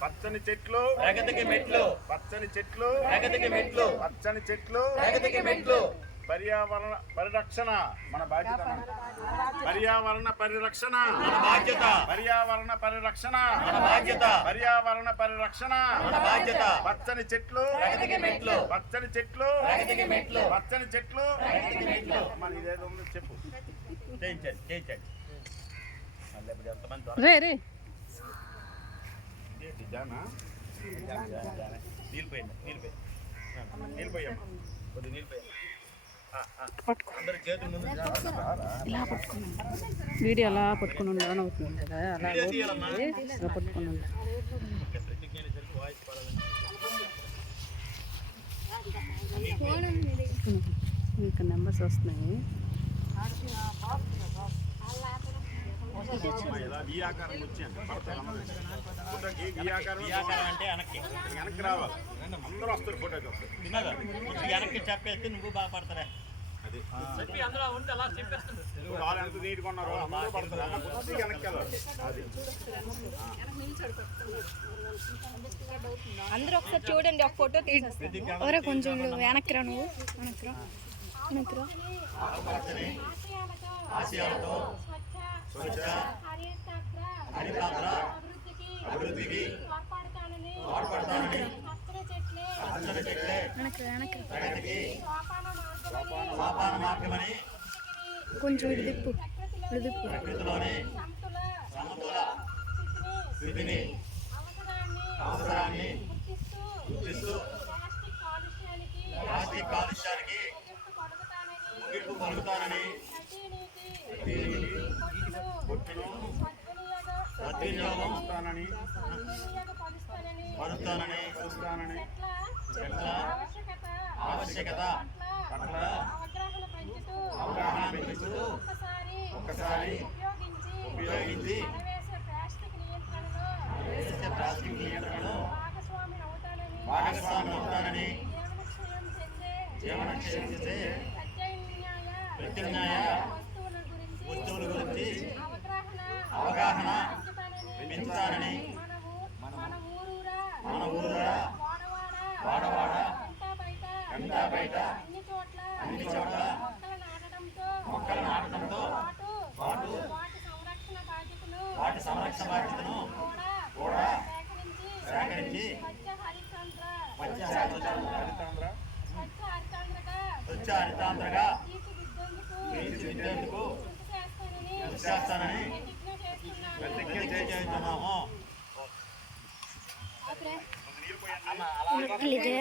పచ్చని చెట్లు ప్రగతికి మెట్లు, పచ్చని చెట్లు ప్రగతికి మెట్లు, పచ్చని చెట్లు ప్రగతికి మెట్లు. పర్యావరణ పరిరక్షణ మన బాధ్యత. పర్యావరణ పరిరక్షణ మన బాధ్యత, పర్యావరణ పరిరక్షణ మన బాధ్యత, పర్యావరణ పరిరక్షణ మన బాధ్యత. పచ్చని చెట్లు ప్రగతికి మెట్లు, పచ్చని చెట్లు ప్రగతికి మెట్లు, పచ్చని చెట్లు ప్రగతికి మెట్లు. మన ఇదేదో ఉందో చెప్పు. చేయించండి చేయించండి. మళ్ళీ ఇప్పుడు ఎంతమంది రే రే జానా నీళ్ళు పోయండి, నీళ్ళు పోయండి, నీళ్ళు పోయాం. కొద్దిగా నీళ్ళు పోయండి. అందరు చేతుల ముందు ఇలా పట్టుకున్నాను వీడియో అలా పట్టుకుని ఉండని అవుతుంది కదా అలా అలా పట్టుకుని ఉండాలి. వాయిస్ పడాలని ఇంకా నెంబర్స్ వస్తున్నాయి. ఈ ఆకారం వచ్చాను ఈ ఆకారం అంటే వెనక్కి వెనక్కి రావాలి. అందరూ వస్తారు ఫోటోకి వస్తారు. తిన్నదా కొంచెం వెనక్కి చెప్పేస్తే నువ్వు బాగా పడతారా. అది వాళ్ళు ఎంత నీట్గా ఉన్నారో అందరూ పడతారు. కొద్దిగా వెనక్కి వెళ్ళాలి. అది అందరూ ఒకసారి చూడండి, ఒక ఫోటో తీసేస్తాను. ఎవరో కొంచెం వెనక్కి రా, నువ్వు వెనక్కి రా, వెనక్కి రా. ఆశయాలతో స్వచ్ఛ హరితాగ్ర అభివృద్ధికి తోడ్పడతానని పచ్చని చెట్లే వెనక్కి రా, వెనక్కి రా. ప్రగతికి సోపాన మార్గమని కొంచెం ఇటు దిప్పు, ఇటు దిప్పు. ప్రకృతిలోని సమతుల స్థితిని అవసరాన్ని గుర్తిస్తూ ప్లాస్టిక్ కాలుష్యానికి ముగింపు పలుకుతానని సద్వినియోగం పరుస్తానని చెట్ల ఆవశ్యకత పట్ల అవగాహన పెంచుతూ ఒక్కసారి ఉపయోగించి ప్లాస్టిక్ నియంత్రణలో భాగస్వామి అవుతానని జీవనక్షేమం చేసే ప్రత్యామ్నాయ వస్తువుల గురించి అవగాహన పెంచుతానని మన ఊరురా వాడవాడ గంటా బయట అన్ని చోట్ల మొక్కలు నాటడంతో పాటు వాటి సంరక్షణ బాధ్యతను కూడా సేకరించి స్వచ్ఛ హరితాంధ్రగా తీర్చిదిద్దేందుకు కృషి చేస్తానని ప్రతిజ్ఞ చేస్తున్నాము. అలాగే